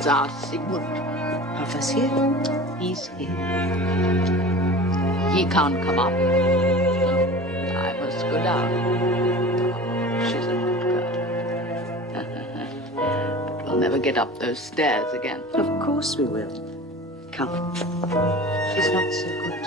Where's our Sigmund? Papa's here. He's here. He can't come up. I must go down. She's a good girl. But we'll never get up those stairs again. Of course we will. Come. She's not so good.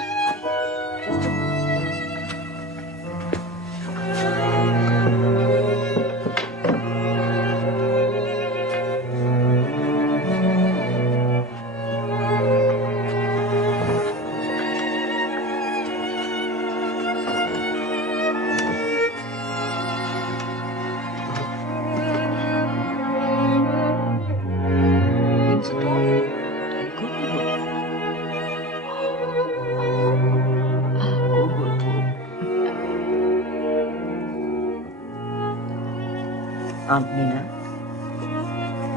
Aunt Mina,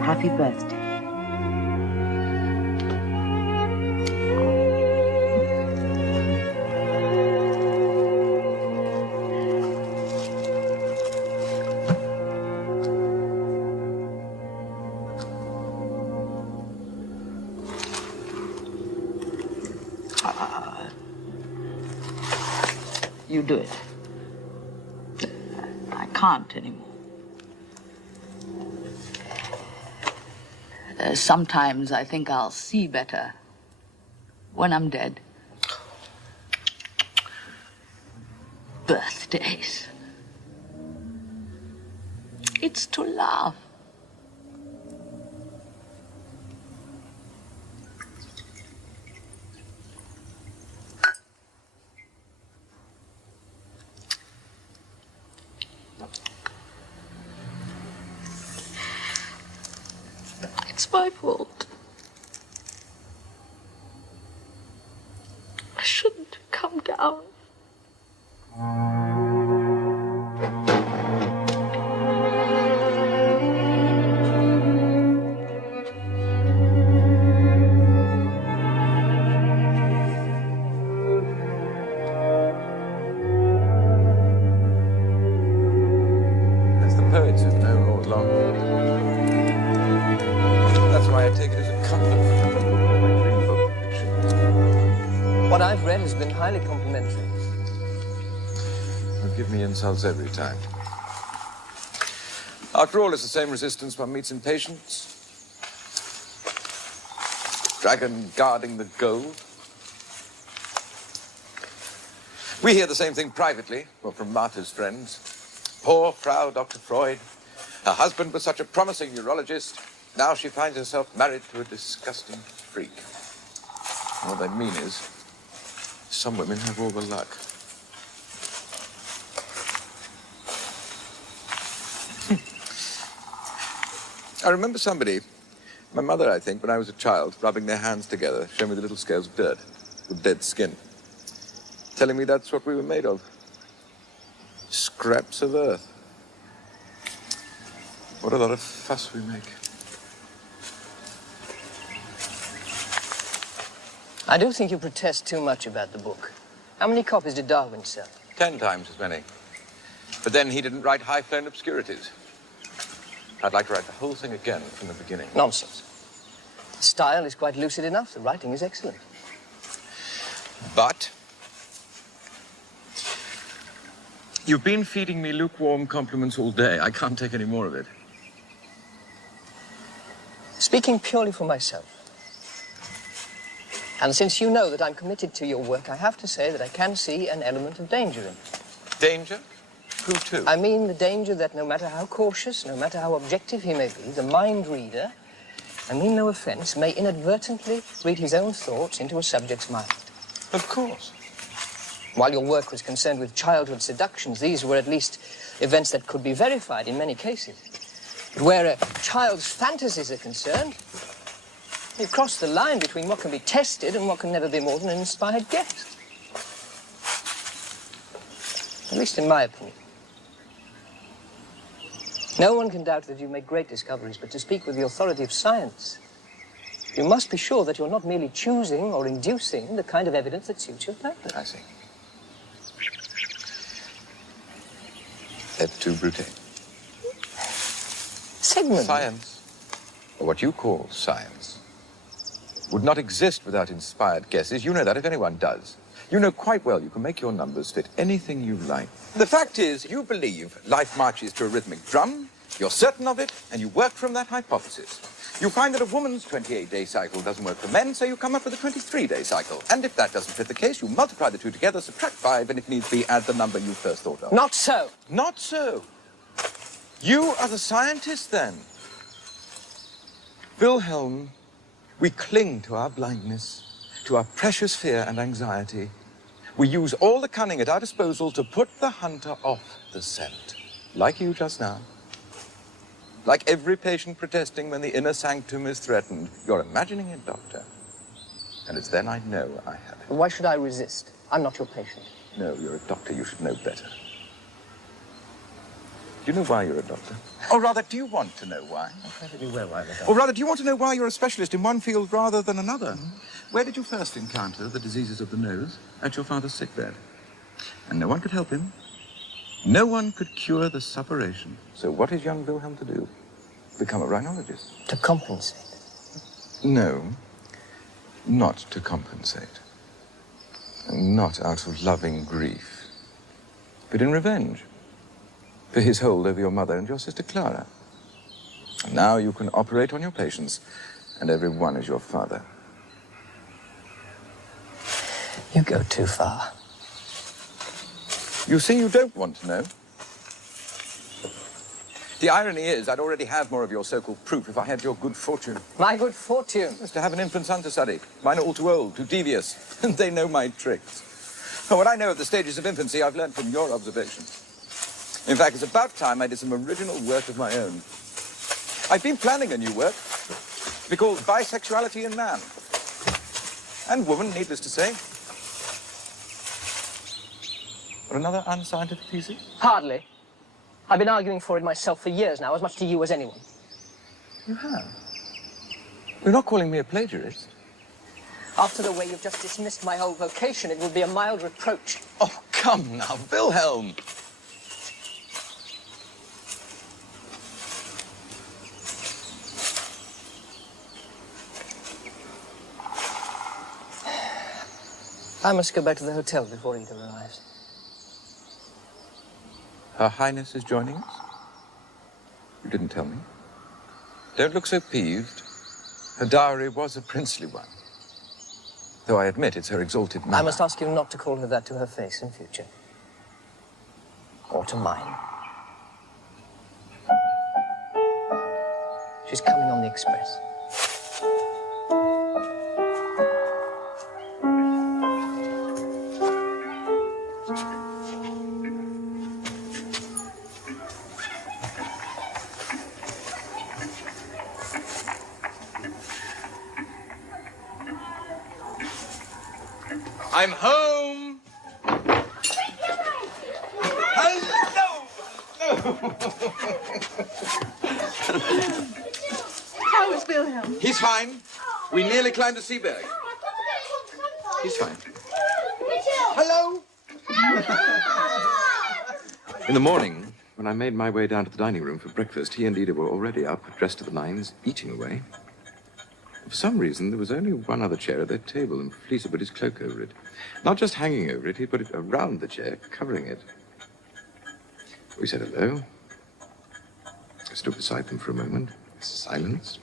happy birthday. You do it. I can't anymore. Sometimes I think I'll see better when I'm dead. Birthdays. It's to laugh. It's my fault. I shouldn't have come down. That's the poets who know all along. That's why I take it as a compliment when people call my dream book fiction. What I've read has been highly complimentary. You give me insults every time. After all, it's the same resistance one meets in Patience. Dragon guarding the gold. We hear the same thing privately, or from Martha's friends. Poor Frau Dr. Freud. Her husband was such a promising neurologist. Now she finds herself married to a disgusting freak. And what they mean is, some women have all the luck. I remember somebody, my mother, I think, when I was a child, rubbing their hands together, showing me the little scales of dirt with dead skin, telling me that's what we were made of. Scraps of earth. What a lot of fuss we make. I do think you protest too much about the book. How many copies did Darwin sell? 10 times as many. But then he didn't write high-flown obscurities. I'd like to write the whole thing again from the beginning. Nonsense. The style is quite lucid enough. The writing is excellent. But you've been feeding me lukewarm compliments all day. I can't take any more of it. Speaking purely for myself, and since you know that I'm committed to your work, I have to say that I can see an element of danger in it. Danger? Who to? I mean the danger that no matter how cautious, no matter how objective he may be, the mind reader, I mean no offense, may inadvertently read his own thoughts into a subject's mind. Of course. While your work was concerned with childhood seductions, these were at least events that could be verified in many cases. But where a child's fantasies are concerned, you've crossed the line between what can be tested and what can never be more than an inspired guess. At least in my opinion. No one can doubt that you make great discoveries, but to speak with the authority of science, you must be sure that you're not merely choosing or inducing the kind of evidence that suits your purpose. I see. Et tu, Brute? Sigmund. Science or what you call science, would not exist without inspired guesses. You know that if anyone does. You know quite well you can make your numbers fit anything you like. The fact is, you believe life marches to a rhythmic drum, you're certain of it, and you work from that hypothesis. You find that a woman's 28-day cycle doesn't work for men, so you come up with a 23-day cycle. And if that doesn't fit the case, you multiply the two together, subtract 5, and if needs be, add the number you first thought of. Not so. Not so. You are the scientist, then. Wilhelm, we cling to our blindness, to our precious fear and anxiety. We use all the cunning at our disposal to put the hunter off the scent, like you just now. Like every patient protesting when the inner sanctum is threatened. You're imagining it, doctor. And it's then I know I have it. Why should I resist? I'm not your patient. No, you're a doctor. You should know better. Do you know why you're a doctor? Or rather, do you want to know why? Perfectly well, I'm a doctor. Or rather, do you want to know why you're a specialist in one field rather than another? Where did you first encounter the diseases of the nose? At your father's sickbed. And no one could help him. No one could cure the suppuration. So what is young Wilhelm to do? Become a rhinologist? To compensate? No, not to compensate. And not out of loving grief, but in revenge for his hold over your mother and your sister Clara. And now you can operate on your patients, and every one is your father. You go too far. You see, you don't want to know. The irony is, I'd already have more of your so-called proof if I had your good fortune. My good fortune? It's to have an infant son to study. Mine are all too old, too devious, and they know my tricks. But what I know of the stages of infancy, I've learned from your observations. In fact, it's about time I did some original work of my own. I've been planning a new work to be called Bisexuality in Man. And Woman, needless to say. Or another unscientific thesis? Hardly. I've been arguing for it myself for years now, as much to you as anyone. You have? You're not calling me a plagiarist? After the way you've just dismissed my whole vocation, it will be a mild reproach. Oh, come now, Wilhelm. I must go back to the hotel before Ada arrives. Her Highness is joining us? You didn't tell me. Don't look so peeved. Her dowry was a princely one. Though I admit it's her exalted manner. I must ask you not to call her that to her face in future. Or to mine. She's coming on the express. I'm home! Hello! How is Wilhelm? He's fine. We nearly climbed a seaberg. He's fine. Hello! In the morning, when I made my way down to the dining room for breakfast, he and Ida were already up, dressed to the nines, eating away. For some reason, there was only one other chair at their table, and Felicia put his cloak over it. Not just hanging over it, he put it around the chair, covering it. We said hello. I stood beside them for a moment. Silence.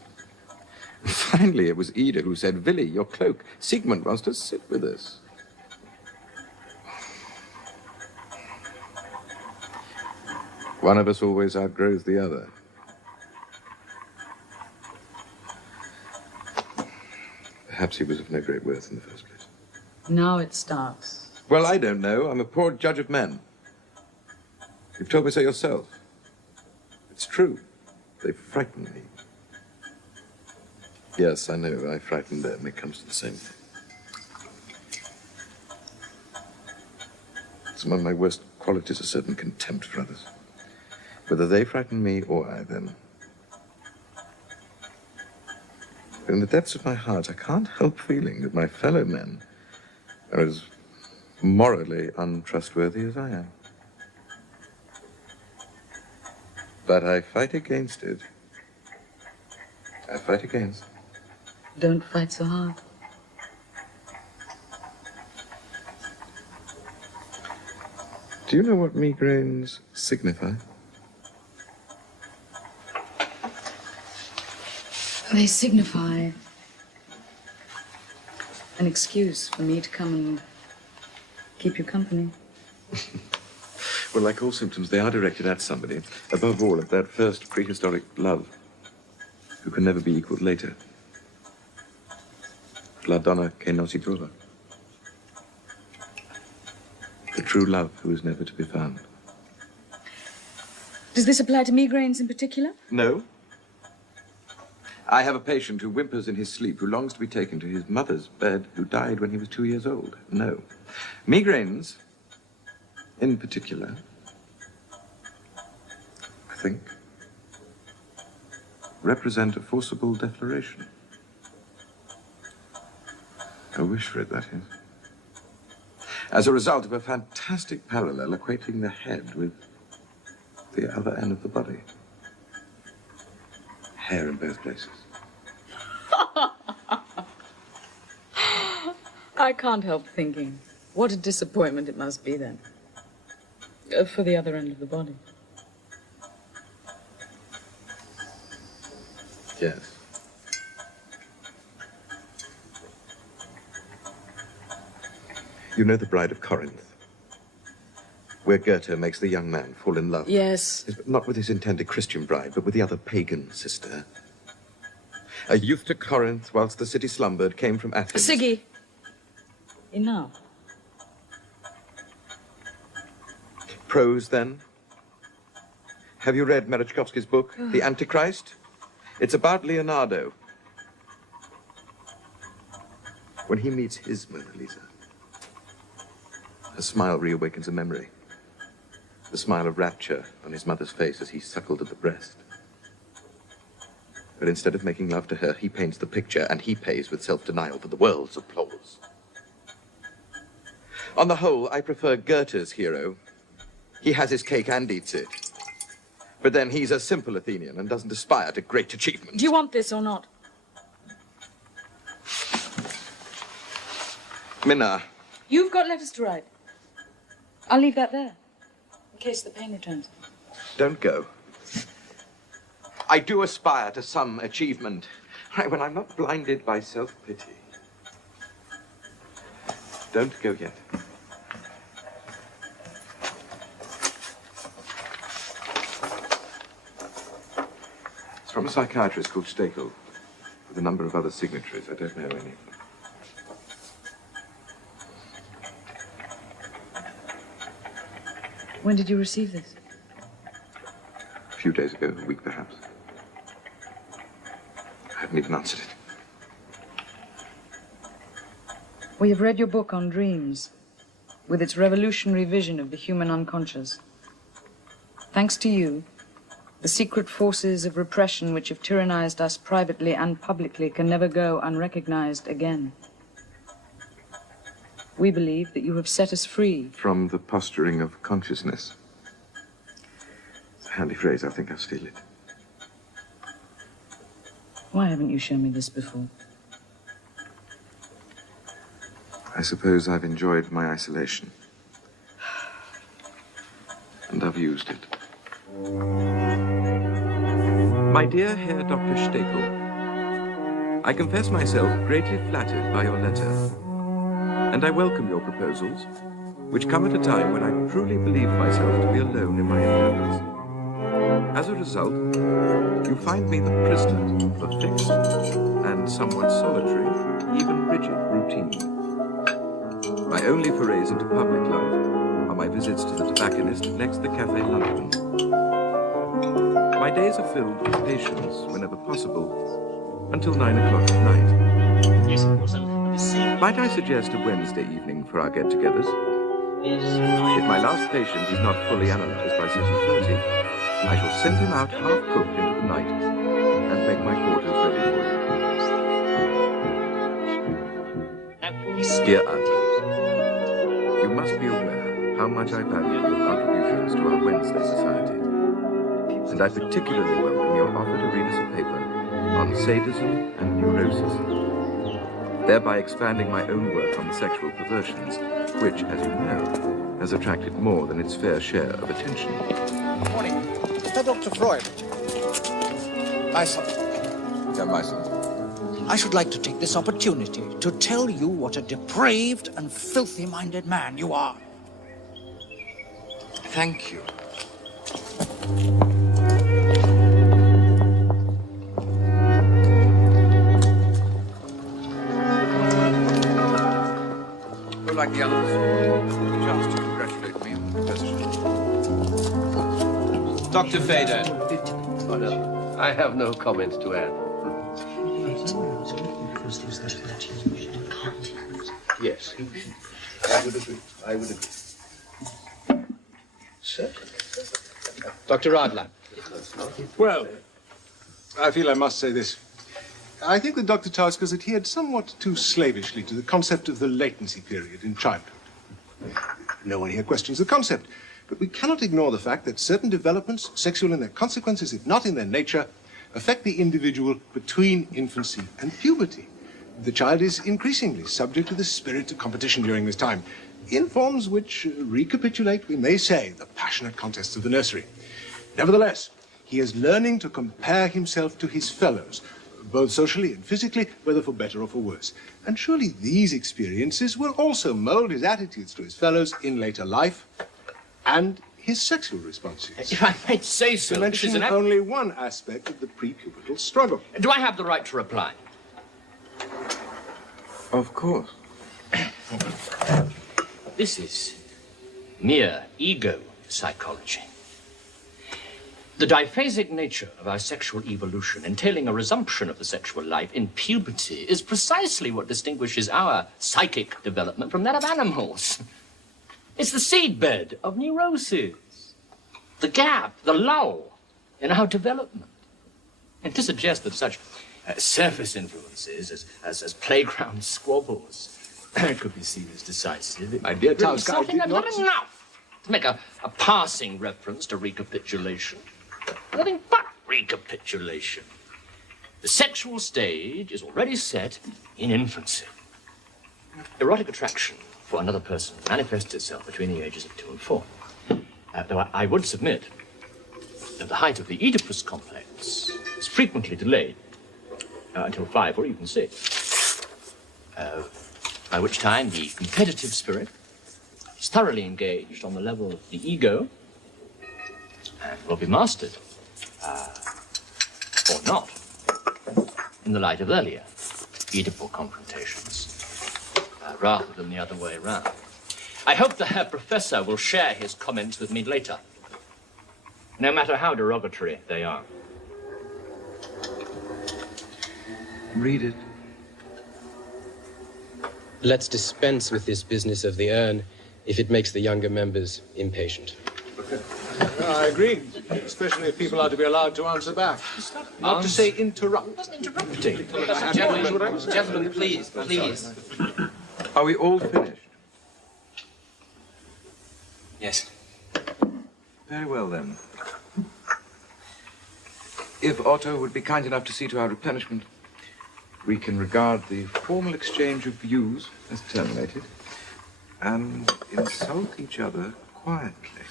And finally, it was Ida who said, "Villy, your cloak. Sigmund wants to sit with us." One of us always outgrows the other. Perhaps he was of no great worth in the first place. Now it starts. Well, I don't know. I'm a poor judge of men. You've told me so yourself. It's true. They frighten me. Yes, I know. I frighten them. It comes to the same thing. Some of my worst qualities are certain contempt for others. Whether they frighten me or I them. But in the depths of my heart, I can't help feeling that my fellow men are as morally untrustworthy as I am. But I fight against it I fight against. Don't fight so hard. Do you know what migraines signify? They signify an excuse for me to come and keep you company. Well, like all symptoms, they are directed at somebody. Above all, at that first prehistoric love, who can never be equaled later. La donna che non si trova. The true love who is never to be found. Does this apply to migraines in particular? No. I have a patient who whimpers in his sleep, who longs to be taken to his mother's bed, who died when he was 2 years old. No. Migraines, in particular, I think, represent a forcible declaration. A wish for it, that is. As a result of a fantastic parallel equating the head with the other end of the body. Hair in both places. I can't help thinking, what a disappointment it must be then. For the other end of the body. Yes. You know The Bride of Corinth, where Goethe makes the young man fall in love. Yes. Not with his intended Christian bride, but with the other pagan sister. A youth to Corinth, whilst the city slumbered, came from Athens. Siggy. Enough. Prose, then? Have you read Merechkovsky's book, The Antichrist? It's about Leonardo. When he meets his Mona Lisa, a smile reawakens a memory. The smile of rapture on his mother's face as he suckled at the breast. But instead of making love to her, he paints the picture, and he pays with self-denial for the world's applause. On the whole, I prefer Goethe's hero. He has his cake and eats it. But then he's a simple Athenian and doesn't aspire to great achievement. Do you want this or not? Minna. You've got letters to write. I'll leave that there, in case the pain returns. Don't go. I do aspire to some achievement, right, when I'm not blinded by self-pity. Don't go yet. It's from a psychiatrist called Stekel, with a number of other signatories. I don't know any. When did you receive this? A few days ago, a week perhaps. I haven't even answered it. We have read your book on dreams, with its revolutionary vision of the human unconscious. Thanks to you, the secret forces of repression which have tyrannized us privately and publicly can never go unrecognized again. We believe that you have set us free. From the posturing of consciousness. It's a handy phrase. I think I'll steal it. Why haven't you shown me this before? I suppose I've enjoyed my isolation. And I've used it. My dear Herr Dr. Stekel, I confess myself greatly flattered by your letter. And I welcome your proposals, which come at a time when I truly believe myself to be alone in my endeavors. As a result, you find me the prisoner of a fixed and somewhat solitary, even rigid routine. My only forays into public life are my visits to the tobacconist next the Café Lunchman. My days are filled with patience whenever possible, until 9 o'clock at night. Yes, of course. Might I suggest a Wednesday evening for our get-togethers? If my last patient is not fully analyzed by 7:30, I shall send him out half-cooked into the night and make my quarters ready for him. Dear Adler, you must be aware how much I value your contributions to our Wednesday society. And I particularly welcome your offer to read us a paper on sadism and neurosis, thereby expanding my own work on the sexual perversions, which, as you know, has attracted more than its fair share of attention. Morning. Herr Dr. Freud. My son. Yeah, my son. I should like to take this opportunity to tell you what a depraved and filthy-minded man you are. Thank you. Well, like the others, a chance to congratulate me on the position. Dr. Fader. Oh, no. I have no comments to add. Yes. I would agree. I would agree. Sir? Dr. Adler. Well, I feel I must say this. I think that Dr. Task has adhered somewhat too slavishly to the concept of the latency period in childhood. No one here questions the concept, but we cannot ignore the fact that certain developments, sexual in their consequences, if not in their nature, affect the individual between infancy and puberty. The child is increasingly subject to the spirit of competition during this time, in forms which recapitulate, we may say, the passionate contests of the nursery. Nevertheless, he is learning to compare himself to his fellows, both socially and physically, whether for better or for worse. And surely these experiences will also mold his attitudes to his fellows in later life and his sexual responses. If I might say so, to mention only one aspect of the prepubertal struggle. Do I have the right to reply? Of course. This is mere ego psychology. The diphasic nature of our sexual evolution, entailing a resumption of the sexual life in puberty, is precisely what distinguishes our psychic development from that of animals. It's the seedbed of neuroses, the gap, the lull in our development. And to suggest that such surface influences as playground squabbles could be seen as decisive. My dear Task, I did not... Not enough to make a passing reference to recapitulation. Nothing but recapitulation. The sexual stage is already set in infancy. Erotic attraction for another person manifests itself between the ages of 2 and 4. Though I would submit that the height of the Oedipus complex is frequently delayed until 5 or even 6. By which time the competitive spirit is thoroughly engaged on the level of the ego and will be mastered, or not, in the light of earlier Oedipal confrontations, rather than the other way around. I hope the Herr Professor will share his comments with me later, no matter how derogatory they are. Read it. Let's dispense with this business of the urn if it makes the younger members impatient. I agree, especially if people are to be allowed to answer back. Not to say interrupt. Interrupting. Gentlemen, please, please. Are we all finished? Yes. Very well, then. If Otto would be kind enough to see to our replenishment, we can regard the formal exchange of views as terminated and insult each other quietly.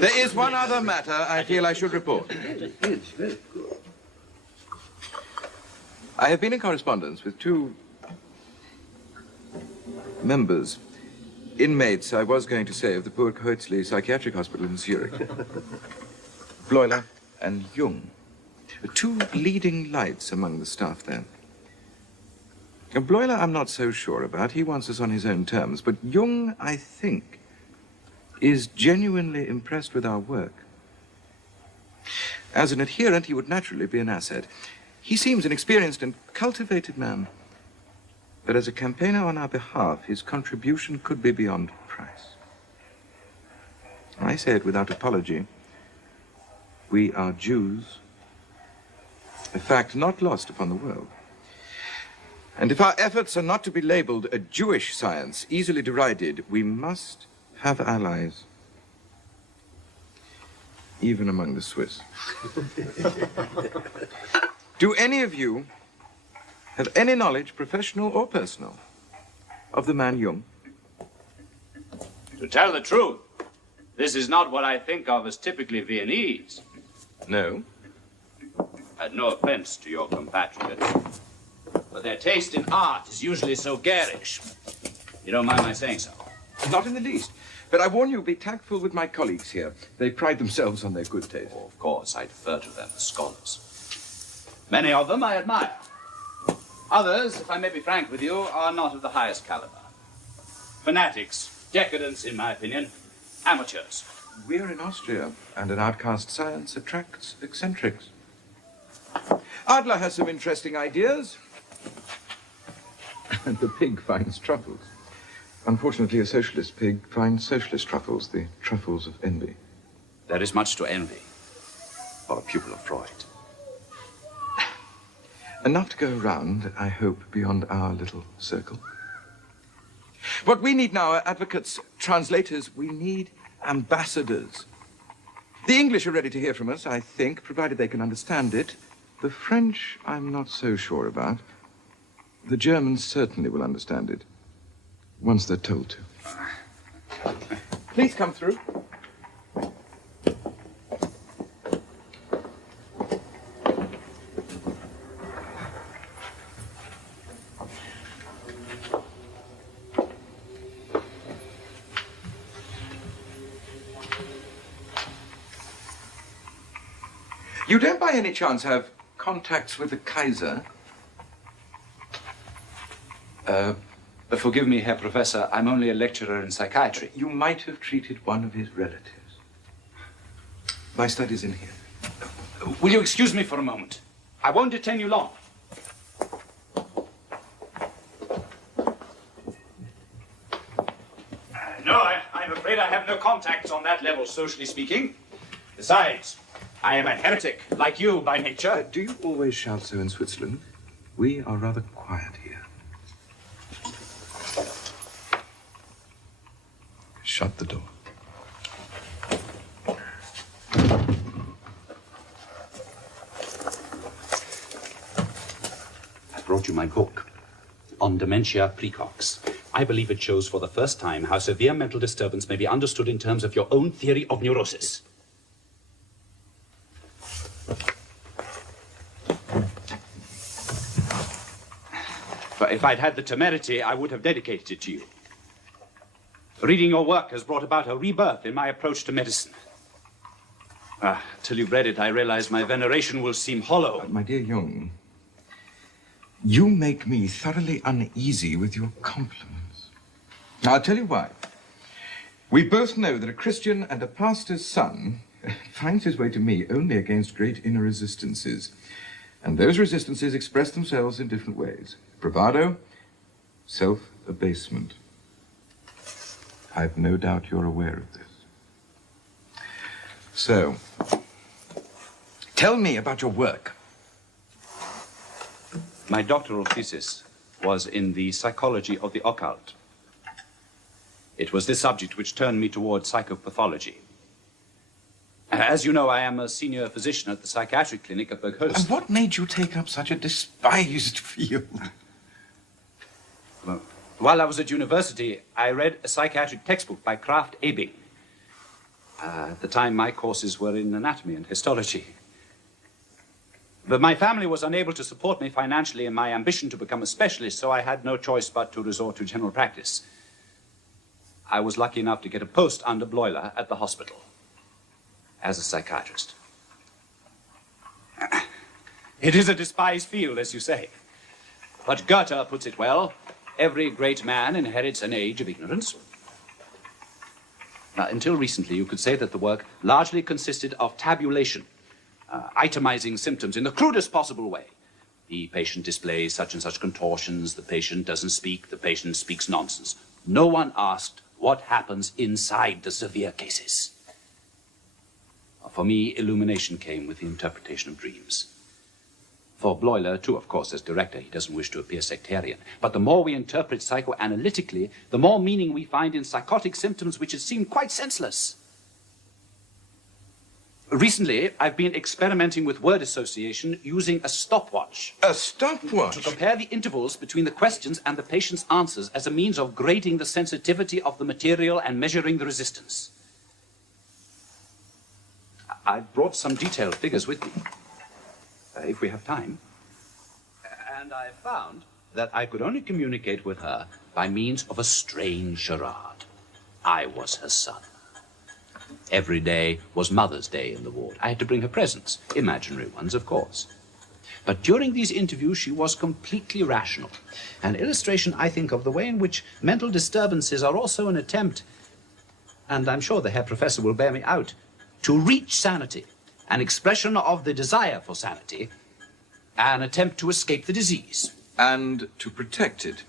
There is one other matter I feel I should report. I have been in correspondence with 2 members, inmates, I was going to say, of the poor Kreuzli psychiatric hospital in Zurich. Bleuler and Jung. 2 leading lights among the staff there. Bleuler I'm not so sure about. He wants us on his own terms. But Jung, I think, is genuinely impressed with our work. As an adherent, he would naturally be an asset. He seems an experienced and cultivated man. But as a campaigner on our behalf, his contribution could be beyond price. I say it without apology. We are Jews, a fact not lost upon the world. And if our efforts are not to be labeled a Jewish science, easily derided, we must have allies. even among the Swiss. Do any of you have any knowledge, professional or personal, of the man Jung? To tell the truth, this is not what I think of as typically Viennese. No. No offense to your compatriots, but their taste in art is usually so garish. You don't mind my saying so? Not in the least. But I warn you, be tactful with my colleagues here. They pride themselves on their good taste. Oh, of course, I defer to them as scholars. Many of them I admire. Others, if I may be frank with you, are not of the highest caliber. Fanatics, decadents, in my opinion, amateurs. We're in Austria, and an outcast science attracts eccentrics. Adler has some interesting ideas. And the pig finds truffles. Unfortunately, a socialist pig finds socialist truffles, the truffles of envy. There is much to envy for a pupil of Freud. Enough to go around, I hope, beyond our little circle. What we need now are advocates, translators. We need ambassadors. The English are ready to hear from us, I think, provided they can understand it. The French, I'm not so sure about. The Germans certainly will understand it, once they're told to. Please come through. You don't by any chance have contacts with the Kaiser? Forgive me, Herr Professor, I'm only a lecturer in psychiatry. You might have treated one of his relatives. My study's in here. Will you excuse me for a moment? I won't detain you long. No, I'm afraid I have no contacts on that level, socially speaking. Besides, I am a heretic, like you, by nature. Do you always shout so in Switzerland? We are rather quiet here. Shut the door. I brought you my book on dementia praecox. I believe it shows for the first time how severe mental disturbance may be understood in terms of your own theory of neurosis. But if I'd had the temerity, I would have dedicated it to you. Reading your work has brought about a rebirth in my approach to medicine. Till you've read it, I realize my veneration will seem hollow. My dear Jung, you make me thoroughly uneasy with your compliments. Now, I'll tell you why. We both know that a Christian and a pastor's son finds his way to me only against great inner resistances. And those resistances express themselves in different ways. Bravado, self-abasement. I've no doubt you're aware of this. So, tell me about your work. My doctoral thesis was in the psychology of the occult. It was this subject which turned me toward psychopathology. As you know, I am a senior physician at the psychiatric clinic at Berghurst. And what made you take up such a despised field? Well, while I was at university, I read a psychiatric textbook by Krafft Ebing. At the time, my courses were in anatomy and histology. But my family was unable to support me financially in my ambition to become a specialist, so I had no choice but to resort to general practice. I was lucky enough to get a post under Bleuler at the hospital as a psychiatrist. It is a despised field, as you say. But Goethe puts it well. Every great man inherits an age of ignorance. Now, until recently, you could say that the work largely consisted of tabulation, itemizing symptoms in the crudest possible way. The patient displays such and such contortions, the patient doesn't speak, the patient speaks nonsense. No one asked what happens inside the severe cases. For me, illumination came with the interpretation of dreams. For Bleuler, too, of course, as director, he doesn't wish to appear sectarian. But the more we interpret psychoanalytically, the more meaning we find in psychotic symptoms which had seemed quite senseless. Recently, I've been experimenting with word association using a stopwatch. A stopwatch? To compare the intervals between the questions and the patient's answers as a means of grading the sensitivity of the material and measuring the resistance. I brought some detailed figures with me, if we have time. And I found that I could only communicate with her by means of a strange charade. I was her son. Every day was Mother's Day in the ward. I had to bring her presents, imaginary ones, of course. But during these interviews, she was completely rational. An illustration, I think, of the way in which mental disturbances are also an attempt, and I'm sure the Herr Professor will bear me out, to reach sanity, an expression of the desire for sanity, an attempt to escape the disease. And to protect it.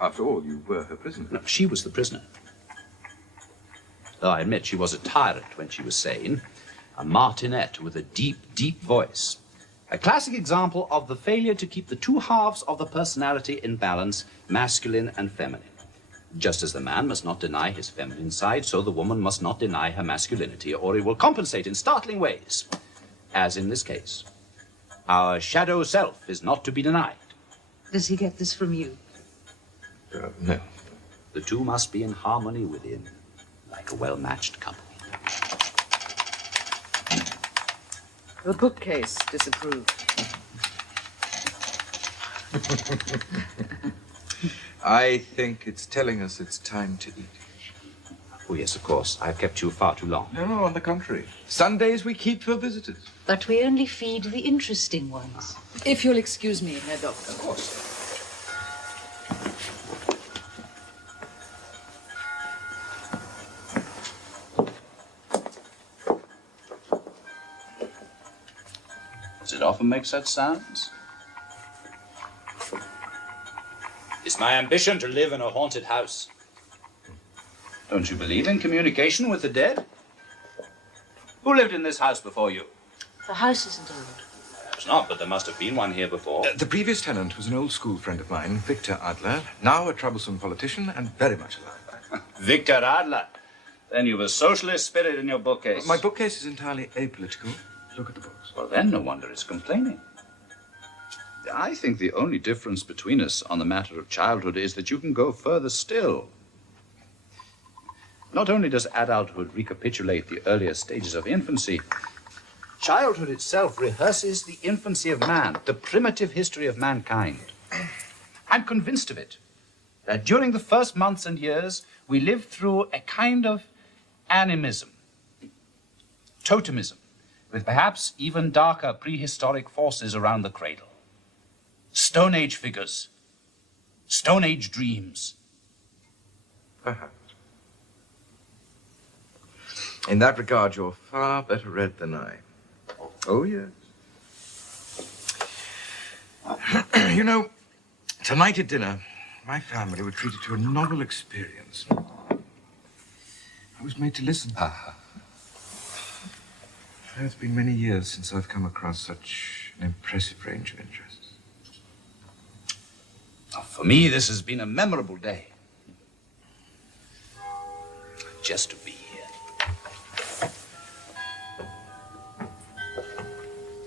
After all, you were her prisoner. No, she was the prisoner. Though I admit she was a tyrant when she was sane, a martinet with a deep, deep voice. A classic example of the failure to keep the two halves of the personality in balance, masculine and feminine. Just as the man must not deny his feminine side, so the woman must not deny her masculinity, or he will compensate in startling ways, as in this case. Our shadow self is not to be denied. Does he get this from you? No. The two must be in harmony within, like a well-matched company. The bookcase disapproved. I think it's telling us it's time to eat. Oh, yes, of course. I've kept you far too long. No, on the contrary. Sundays we keep for visitors. But we only feed the interesting ones. If you'll excuse me, Herr Doctor. Of course. Does it often make such sounds? It's my ambition to live in a haunted house. Don't you believe in communication with the dead? Who lived in this house before you? The house isn't old. Perhaps not, but there must have been one here before. The previous tenant was an old school friend of mine, Victor Adler, now a troublesome politician and very much alive. Victor Adler. Then you've a socialist spirit in your bookcase. My bookcase is entirely apolitical. Look at the books. Well, then no wonder it's complaining. I think the only difference between us on the matter of childhood is that you can go further still. Not only does adulthood recapitulate the earlier stages of infancy, childhood itself rehearses the infancy of man, the primitive history of mankind. I'm convinced of it, that during the first months and years, we lived through a kind of animism, totemism, with perhaps even darker prehistoric forces around the cradle. Stone Age figures, Stone Age dreams. Perhaps. In that regard, you're far better read than I. Oh, yes. You know, tonight at dinner, my family were treated to a novel experience. I was made to listen. It's been many years since I've come across such an impressive range of interests. For me, this has been a memorable day. Just to be here.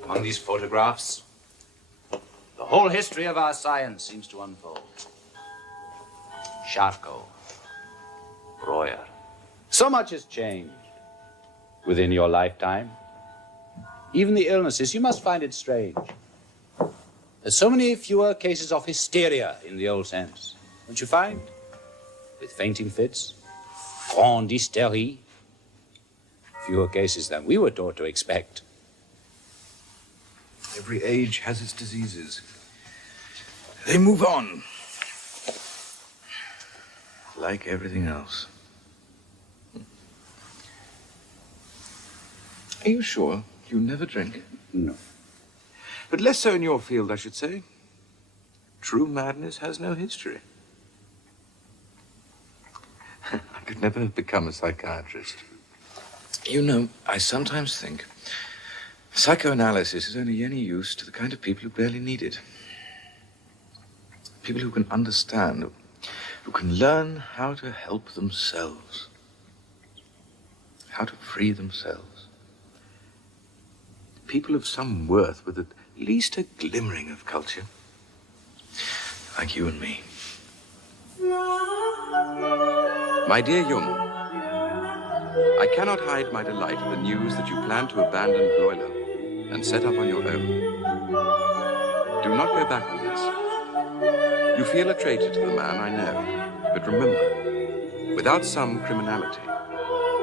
Among these photographs, the whole history of our science seems to unfold. Charcot, Breuer. So much has changed within your lifetime. Even the illnesses, you must find it strange. There's so many fewer cases of hysteria in the old sense, don't you find? With fainting fits, grande hystérie. Fewer cases than we were taught to expect. Every age has its diseases. They move on. Like everything else. Are you sure you never drink? No. But less so in your field, I should say. True madness has no history. I could never have become a psychiatrist. You know, I sometimes think psychoanalysis is only any use to the kind of people who barely need it. People who can understand, who can learn how to help themselves, how to free themselves. people of some worth with at least a glimmering of culture. Like you and me. My dear Jung, I cannot hide my delight at the news that you plan to abandon Bloiler and set up on your own. Do not go back on this. You feel a traitor to the man, I know. But remember, without some criminality,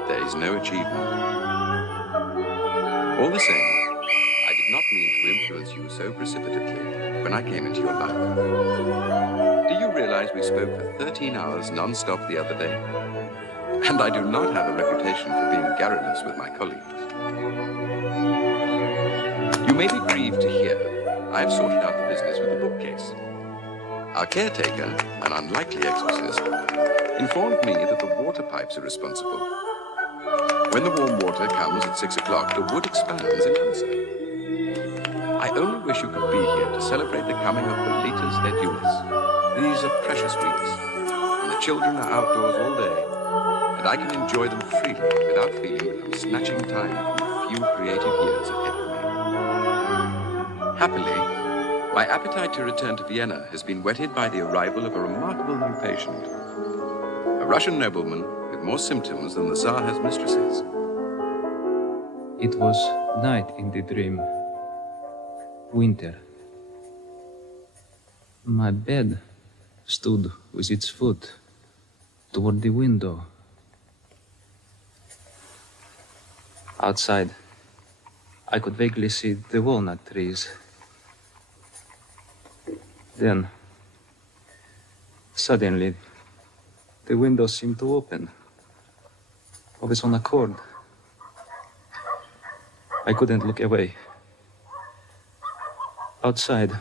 there is no achievement. All the same, I did not mean to influence you so precipitately when I came into your life. Do you realize we spoke for 13 hours non-stop the other day? And I do not have a reputation for being garrulous with my colleagues. You may be grieved to hear I have sorted out the business with the bookcase. Our caretaker, an unlikely exorcist, informed me that the water pipes are responsible. When the warm water comes at 6 o'clock, the wood expands in answer. I only wish you could be here to celebrate the coming of Belitas Edulis. These are precious weeks, and the children are outdoors all day, and I can enjoy them freely without feeling that I'm snatching time from the few creative years ahead of me. Happily, my appetite to return to Vienna has been whetted by the arrival of a remarkable new patient. A Russian nobleman with more symptoms than the Tsar has mistresses. It was night in the dream. Winter. My bed stood with its foot toward the window. Outside, I could vaguely see the walnut trees. Then, suddenly, the window seemed to open of its own accord. I couldn't look away. Outside,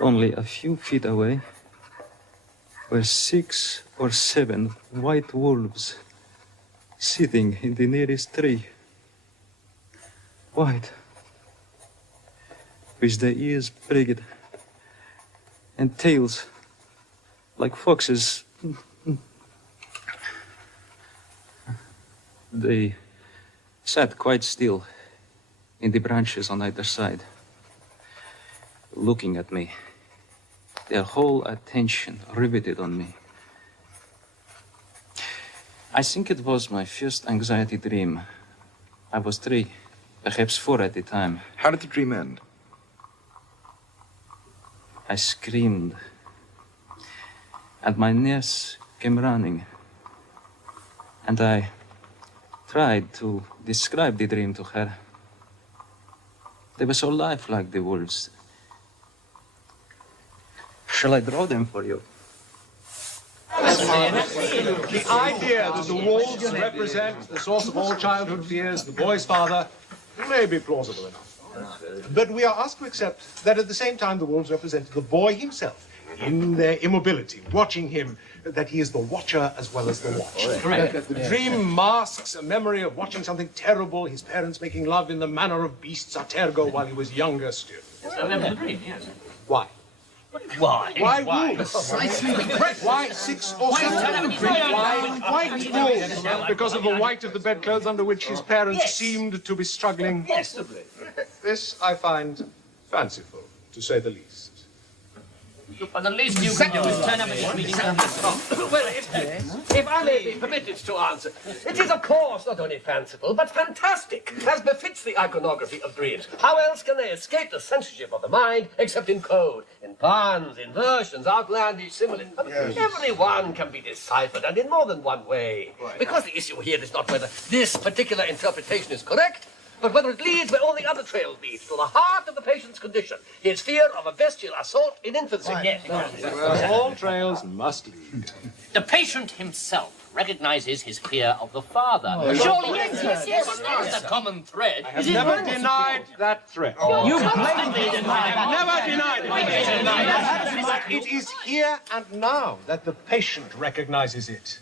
only a few feet away, were 6 or 7 white wolves sitting in the nearest tree. White, with their ears pricked and tails like foxes. They sat quite still in the branches on either side, looking at me, their whole attention riveted on me. I think it was my first anxiety dream. I was 3, perhaps 4 at the time. How did the dream end? I screamed, and my nurse came running, and I tried to describe the dream to her. They were so lifelike, the wolves. Shall I draw them for you? The idea that the wolves represent the source of all childhood fears, the boy's father, may be plausible enough. But we are asked to accept that at the same time the wolves represent the boy himself in their immobility, watching him, that he is the watcher as well as the watched. Correct. The dream masks a memory of watching something terrible, his parents making love in the manner of beasts a tergo while he was younger still. Yes, I remember the dream, yes. Why? Why? Why wolves? Why 6 or 7? Why white wolves? Because of the white of the bedclothes under which his parents seemed to be struggling. Yes. This I find fanciful, to say the least. But the least you can do is turn up at this meeting and Well, if I may be permitted to answer, it is, of course, not only fanciful, but fantastic, as befits the iconography of dreams. How else can they escape the censorship of the mind, except in code, in puns, inversions, outlandish similes? Every one can be deciphered, and in more than one way. Because the issue here is not whether this particular interpretation is correct, but whether it leads where all the other trails lead, to the heart of the patient's condition, his fear of a bestial assault in infancy. Well, all trails must lead. The patient himself recognizes his fear of the father. Surely, yes. That's a common thread. I have never denied that threat. You blatantly denied Never denied it. But it is here and now that the patient recognizes it.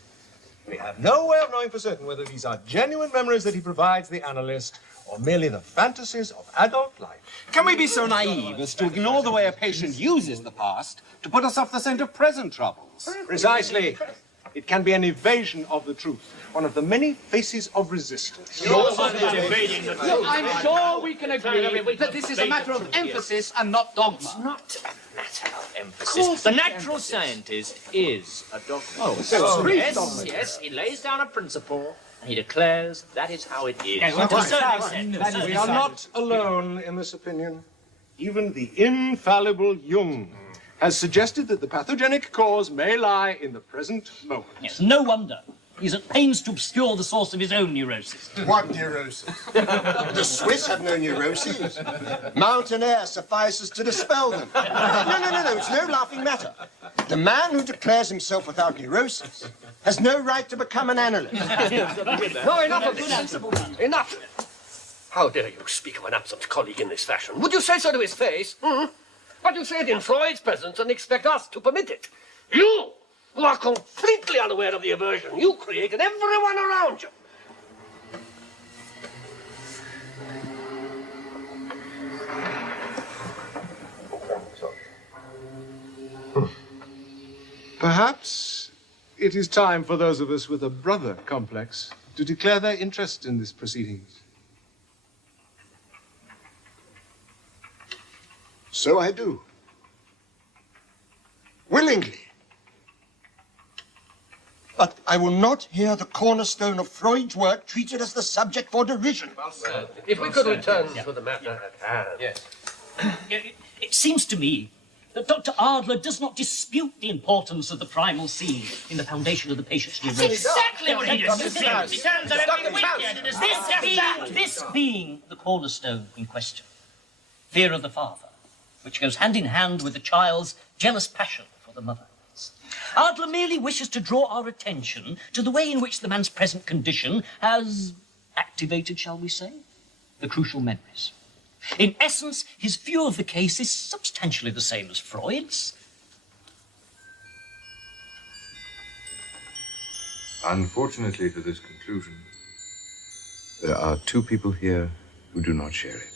We have no way of knowing for certain whether these are genuine memories that he provides the analyst or merely the fantasies of adult life. Can we be so naive as to ignore the way a patient uses the past to put us off the scent of present troubles? Precisely. It can be an evasion of the truth, one of the many faces of resistance. I'm sure we can agree that this is a matter of emphasis and not dogma. It's not a matter of emphasis. The natural scientist is a dogma. Yes, he lays down a principle and he declares that is how it is. To a certain extent. We are not alone in this opinion. Even the infallible Jung has suggested that the pathogenic cause may lie in the present moment. Yes, no wonder. He's at pains to obscure the source of his own neurosis. What neurosis? The Swiss have no neuroses. Mountain air suffices to dispel them. No, it's no laughing matter. The man who declares himself without neurosis has no right to become an analyst. No, enough of this. Enough. How dare you speak of an absent colleague in this fashion? Would you say so to his face? But you say it in Freud's presence and expect us to permit it. You, who are completely unaware of the aversion you create in everyone around you. Perhaps it is time for those of us with a brother complex to declare their interest in this proceedings. So I do. Willingly. But I will not hear the cornerstone of Freud's work treated as the subject for derision. If we could return to the matter at hand. Yes. It seems to me that Dr. Adler does not dispute the importance of the primal scene in the foundation of the patient's neurosis. Exactly what he disputes. He stands there every weekend. This being the cornerstone in question. Fear of the father, which goes hand in hand with the child's jealous passion for the mother. Adler merely wishes to draw our attention to the way in which the man's present condition has activated, shall we say, the crucial memories. In essence, his view of the case is substantially the same as Freud's. Unfortunately for this conclusion, there are two people here who do not share it.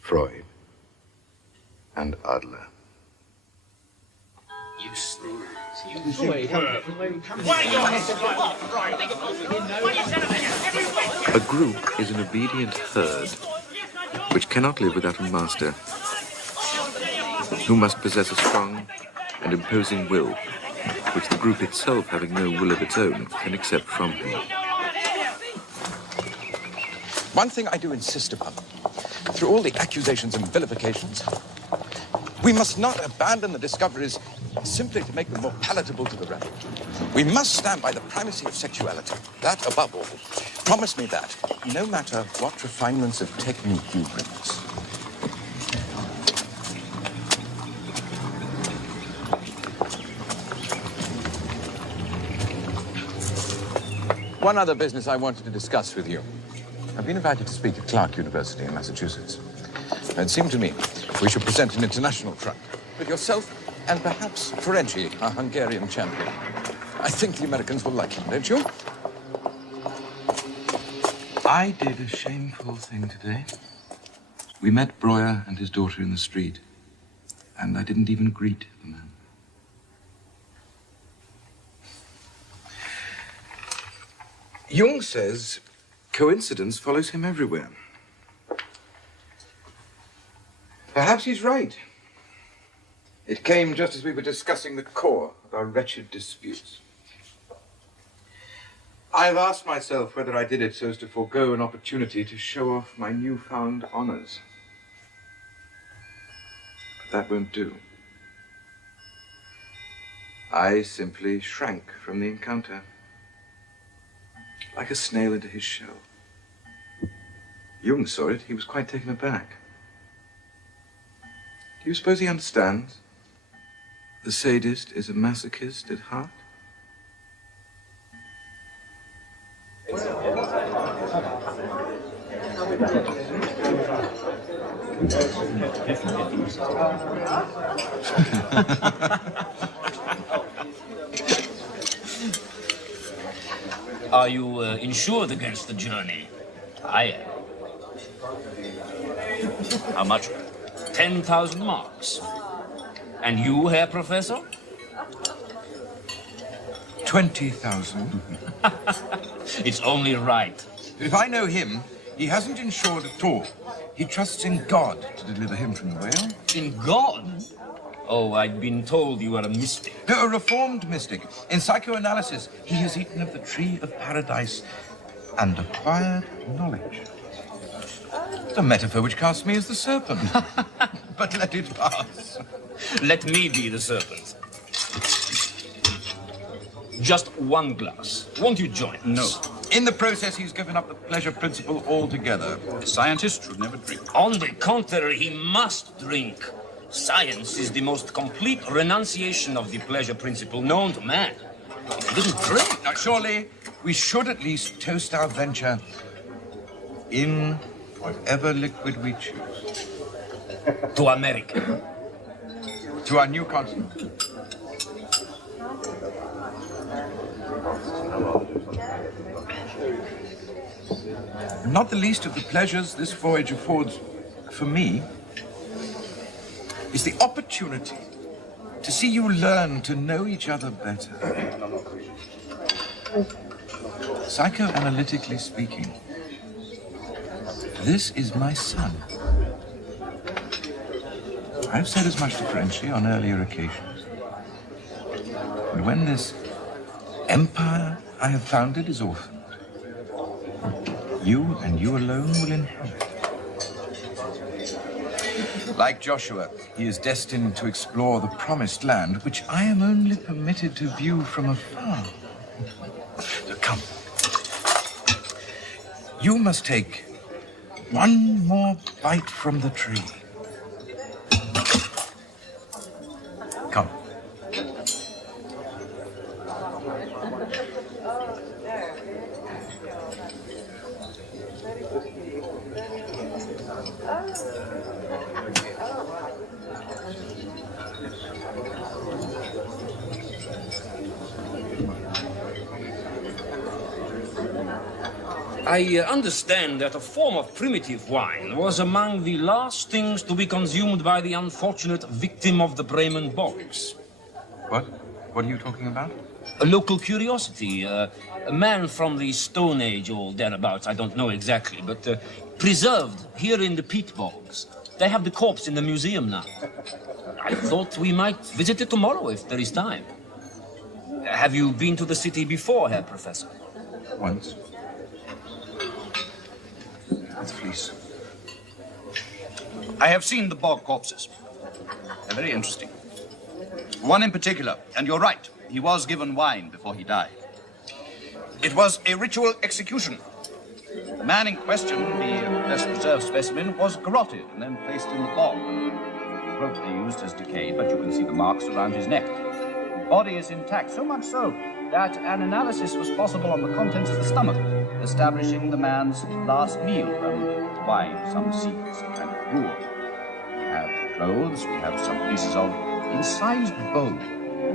Freud and Adler. You snake. A group is an obedient herd which cannot live without a master, who must possess a strong and imposing will, which the group itself, having no will of its own, can accept from him. One thing I do insist upon, through all the accusations and vilifications, we must not abandon the discoveries simply to make them more palatable to the reverend. We must stand by the primacy of sexuality, that above all. Promise me that, no matter what refinements of technique you bring us. One other business I wanted to discuss with you. I've been invited to speak at Clark University in Massachusetts. It seemed to me we should present an international front with yourself and perhaps Ferenczi, our Hungarian champion. I think the Americans will like him, don't you? I did a shameful thing today. We met Breuer and his daughter in the street, and I didn't even greet the man. Jung says coincidence follows him everywhere. Perhaps he's right. It came just as we were discussing the core of our wretched disputes. I've asked myself whether I did it so as to forego an opportunity to show off my newfound honors. But that won't do. I simply shrank from the encounter, like a snail into his shell. Jung saw it. He was quite taken aback. Do you suppose he understands? The sadist is a masochist at heart? Are you insured against the journey? I am. How much? 10,000 marks. And you, Herr Professor? 20,000. It's only right. If I know him, he hasn't insured at all. He trusts in God to deliver him from the whale. In God? Oh, I'd been told you were a mystic. No, a reformed mystic. In psychoanalysis, he has eaten of the tree of paradise and acquired knowledge. A metaphor which casts me as the serpent. But let it pass. Let me be the serpent. Just one glass. Won't you join us? No. In the process, he's given up the pleasure principle altogether. A scientist should never drink. On the contrary, he must drink. Science is the most complete renunciation of the pleasure principle known to man. If he doesn't drink... Now, surely we should at least toast our venture in whatever liquid we choose. To America. To our new continent. Not the least of the pleasures this voyage affords for me is the opportunity to see you learn to know each other better. Psychoanalytically speaking, this is my son. I've said as much to Ferenczi on earlier occasions. And when this empire I have founded is orphaned, you and you alone will inherit. Like Joshua, he is destined to explore the promised land, which I am only permitted to view from afar. So come. You must take one more bite from the tree. Come. I understand that a form of primitive wine was among the last things to be consumed by the unfortunate victim of the Bremen bogs. What? What are you talking about? A local curiosity. A man from the Stone Age or thereabouts, I don't know exactly, but preserved here in the peat bogs. They have the corpse in the museum now. I thought we might visit it tomorrow if there is time. Have you been to the city before, Herr Professor? Once. With fleece. I have seen the bog corpses. They're very interesting. One in particular, and you're right, he was given wine before he died. It was a ritual execution. The man in question, the best preserved specimen, was garroted and then placed in the bog. The rope they used has decayed, but you can see the marks around his neck. The body is intact, so much so that an analysis was possible on the contents of the stomach, establishing the man's last meal, wine, some seeds, a kind of gruel. We have clothes, we have some pieces of incised bone,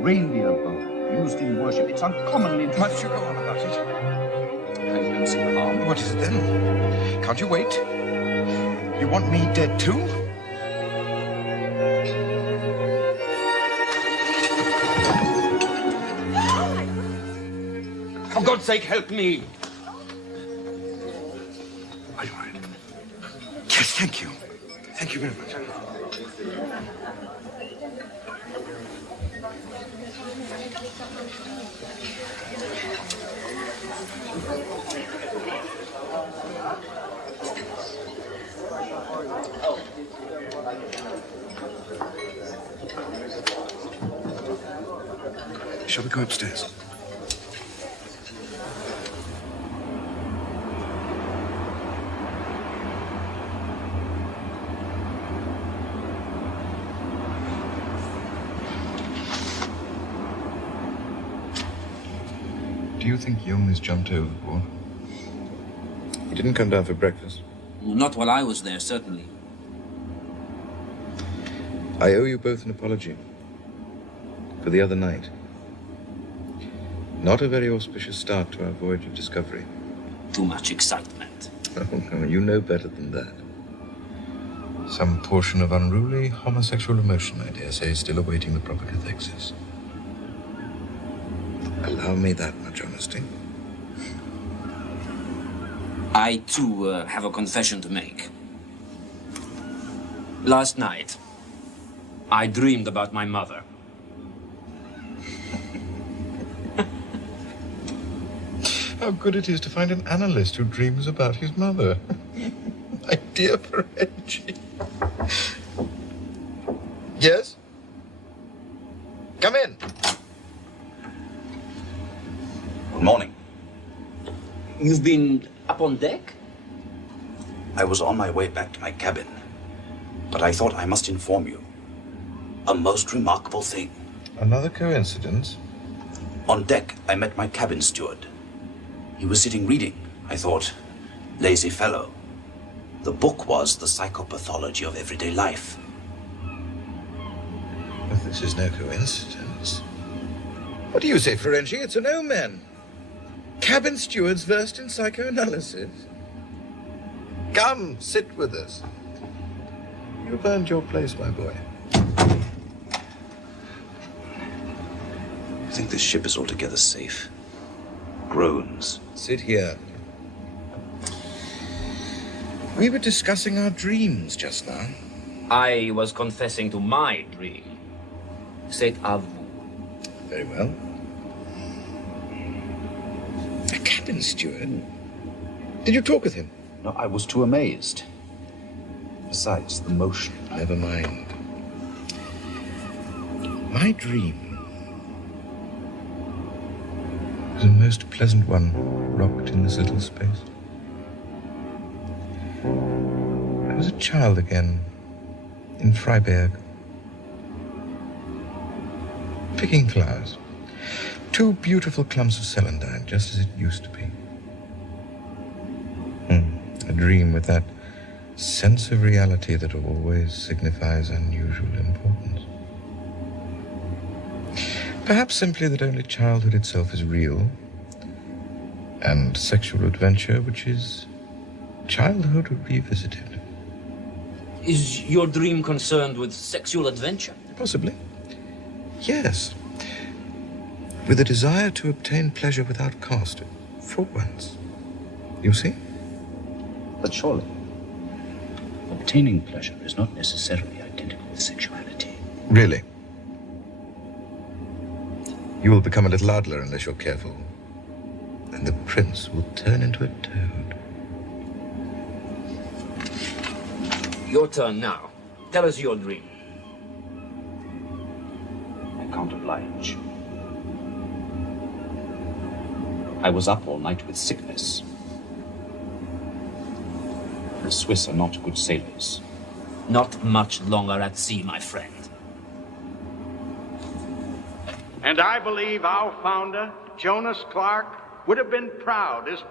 reindeer bone, used in worship. It's uncommonly interesting. Must you go on about it? I don't see the harm. What is it then? Can't you wait? You want me dead too? For God's sake, help me! Are you all right? Yes, thank you. Thank you very much. Shall we go upstairs? Do you think Jung has jumped overboard? He didn't come down for breakfast. Not while I was there, certainly. I owe you both an apology for the other night. Not a very auspicious start to our voyage of discovery. Too much excitement. Oh, no, you know better than that. Some portion of unruly homosexual emotion, I dare say, is still awaiting the proper cathexis. Allow me that much honesty. I, too, have a confession to make. Last night, I dreamed about my mother. How good it is to find an analyst who dreams about his mother. My dear Ferenczi. Yes? Come in. Good morning. You've been up on deck? I was on my way back to my cabin, but I thought I must inform you. A most remarkable thing. Another coincidence? On deck, I met my cabin steward. He was sitting reading. I thought, lazy fellow. The book was The Psychopathology of Everyday Life. Well, this is no coincidence. What do you say, Ferenczi? It's an omen. Cabin stewards versed in psychoanalysis. Come, sit with us. You've earned your place, my boy. I think this ship is altogether safe. Groans. Sit here. We were discussing our dreams just now. I was confessing to my dream. C'est à vous. Very well. A cabin steward? Did you talk with him? No, I was too amazed. Besides, the motion. Never mind. My dream was a most pleasant one, rocked in this little space. I was a child again, in Freiberg, picking flowers. 2 beautiful clumps of celandine, just as it used to be. A dream with that sense of reality that always signifies unusual importance. Perhaps simply that only childhood itself is real, and sexual adventure, which is childhood revisited. Is your dream concerned with sexual adventure? Possibly. Yes. With a desire to obtain pleasure without cost, for once. You see? But surely, obtaining pleasure is not necessarily identical with sexuality. Really? You will become a little Adler unless you're careful. And the prince will turn into a toad. Your turn now. Tell us your dream. I can't oblige. I was up all night with sickness. The Swiss are not good sailors. Not much longer at sea, my friend. And I believe our founder, Jonas Clark, would have been proud as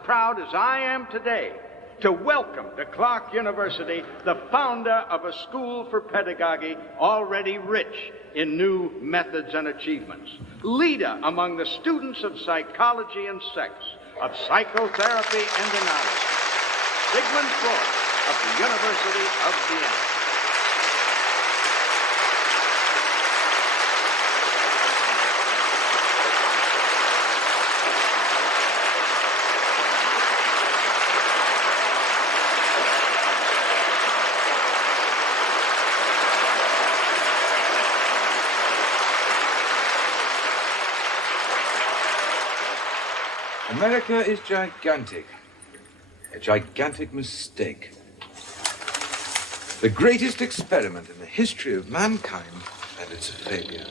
I am today, to welcome to Clark University the founder of a school for pedagogy already rich in new methods and achievements, leader among the students of psychology and sex, of psychotherapy and analysis, Sigmund Freud of the University of Vienna. America is gigantic. A gigantic mistake. The greatest experiment in the history of mankind, and it's a failure.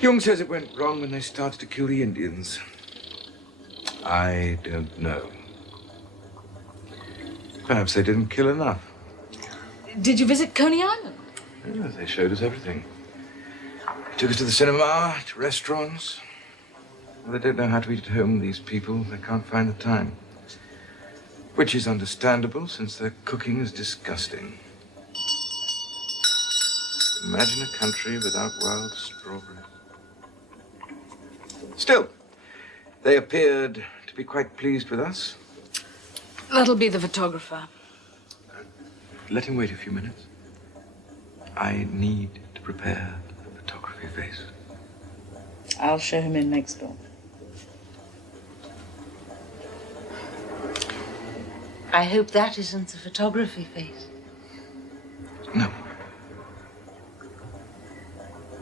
Jung says it went wrong when they started to kill the Indians. I don't know. Perhaps they didn't kill enough. Did you visit Coney Island? Yeah, they showed us everything. They took us to the cinema, to restaurants. Well, they don't know how to eat at home, these people. They can't find the time. Which is understandable, since their cooking is disgusting. Imagine a country without wild strawberries. Still, they appeared to be quite pleased with us. That'll be the photographer. Let him wait a few minutes. I need to prepare the photography face. I'll show him in next door. I hope that isn't the photography face. No.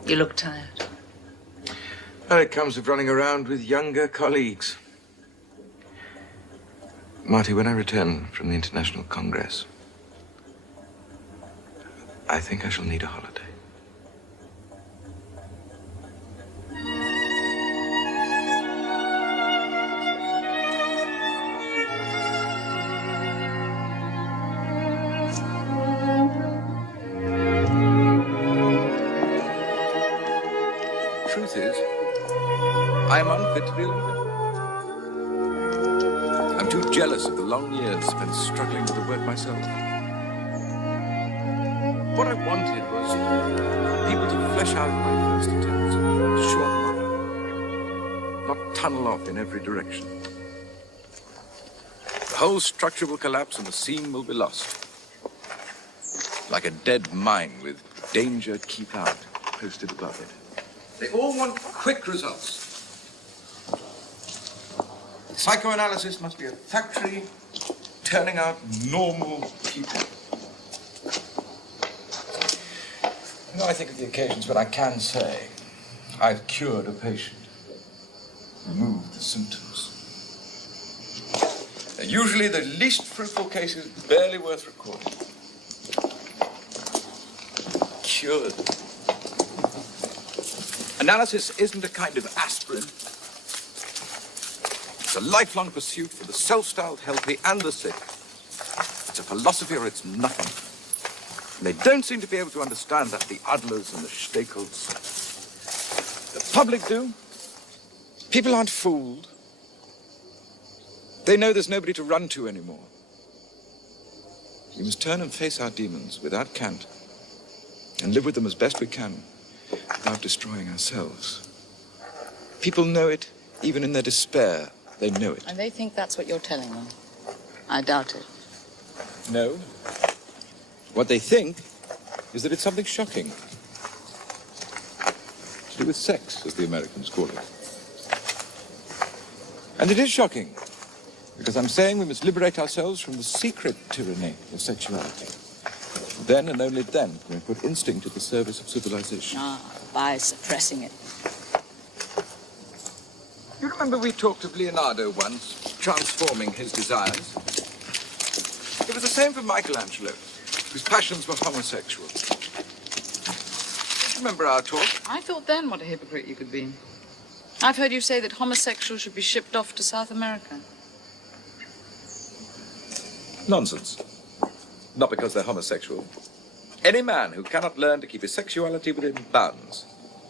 You look tired. Well, it comes of running around with younger colleagues. Marty, when I return from the International Congress, I think I shall need a holiday. Truth is, I am unfit to be a leader. I'm too jealous of the long years spent struggling with the work myself. What I wanted was people to flesh out my first attempts, to show them up, not tunnel off in every direction. The whole structure will collapse and the scene will be lost. Like a dead mine with danger keep out posted above it. They all want quick results. Psychoanalysis must be a factory turning out normal people. You know, I think of the occasions when I can say I've cured a patient, removed the symptoms. They're usually the least fruitful cases, barely worth recording. Cured. Analysis isn't a kind of aspirin. It's a lifelong pursuit for the self-styled healthy and the sick. It's a philosophy or it's nothing. And they don't seem to be able to understand that, the Adlers and the Stekels. The public do. People aren't fooled. They know there's nobody to run to anymore. We must turn and face our demons without cant and live with them as best we can without destroying ourselves. People know it, even in their despair. They know it. And they think that's what you're telling them. I doubt it. No. What they think is that it's something shocking. To do with sex, as the Americans call it. And it is shocking, because I'm saying we must liberate ourselves from the secret tyranny of sexuality. Then and only then can we put instinct at the service of civilization. By suppressing it. You remember we talked of Leonardo once, transforming his desires? It was the same for Michelangelo, whose passions were homosexual. Just remember our talk? I thought then what a hypocrite you could be. I've heard you say that homosexuals should be shipped off to South America. Nonsense. Not because they're homosexual. Any man who cannot learn to keep his sexuality within bounds,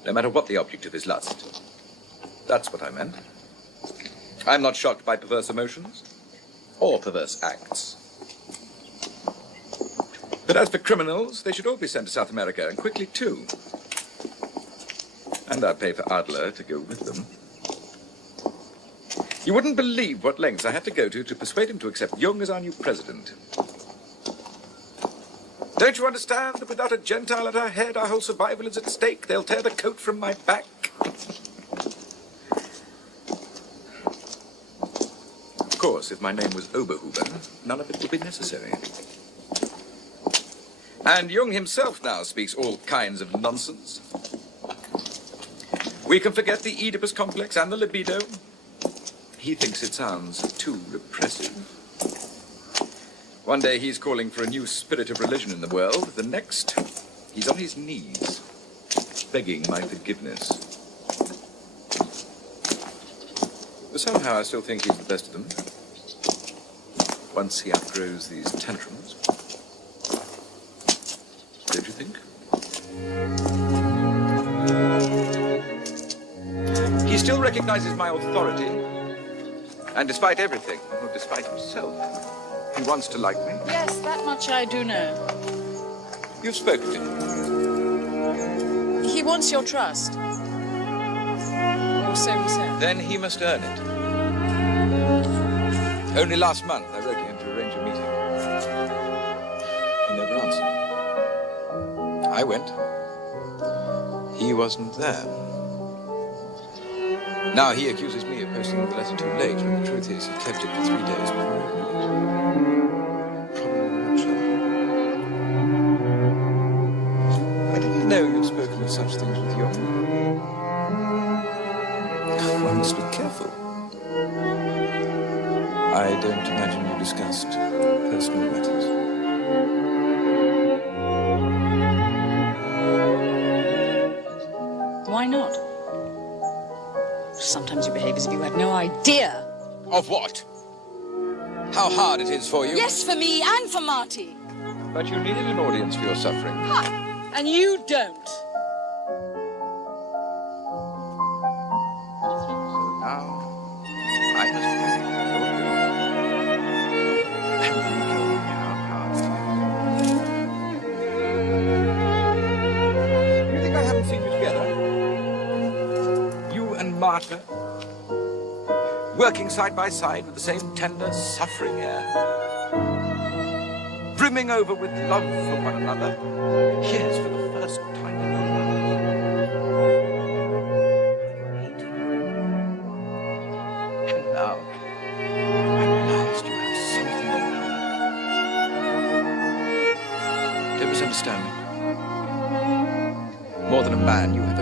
no matter what the object of his lust. That's what I meant. I'm not shocked by perverse emotions or perverse acts. But as for criminals, they should all be sent to South America, and quickly too. And I'd pay for Adler to go with them. You wouldn't believe what lengths I had to go to persuade him to accept Jung as our new president. Don't you understand that without a Gentile at our head, our whole survival is at stake? They'll tear the coat from my back. Of course, if my name was Oberhuber, none of it would be necessary. And Jung himself now speaks all kinds of nonsense. We can forget the Oedipus complex and the libido. He thinks it sounds too repressive. One day he's calling for a new spirit of religion in the world. The next, he's on his knees, begging my forgiveness. But somehow I still think he's the best of them. Once he outgrows these tantrums. Don't you think? He still recognizes my authority. And despite everything, or despite himself, he wants to like me. Yes, that much I do know. You've spoken to him. He wants your trust. Or so he said. Then he must earn it. Only last month I wrote to him to arrange a meeting. He never answered. I went. He wasn't there. Now he accuses me of posting the letter too late, when the truth is he kept it for 3 days before opening it. Problem I didn't know you'd spoken of such things with Jung. One must be careful. I don't imagine you discussed personal matters. Why not? Sometimes you behave as if you had no idea. Of what? How hard it is for you? Yes, for me and for Marty. But you needed an audience for your suffering. Ha! And you don't. So now, I must pay your bill. And rejoin our paths. You think I haven't seen you together? You and Martha? Working side by side with the same tender, suffering air. Brimming over with love for one another. Here's for the first time in your lives. And now, at last you have something in common. Don't misunderstand me. More than a man, you have a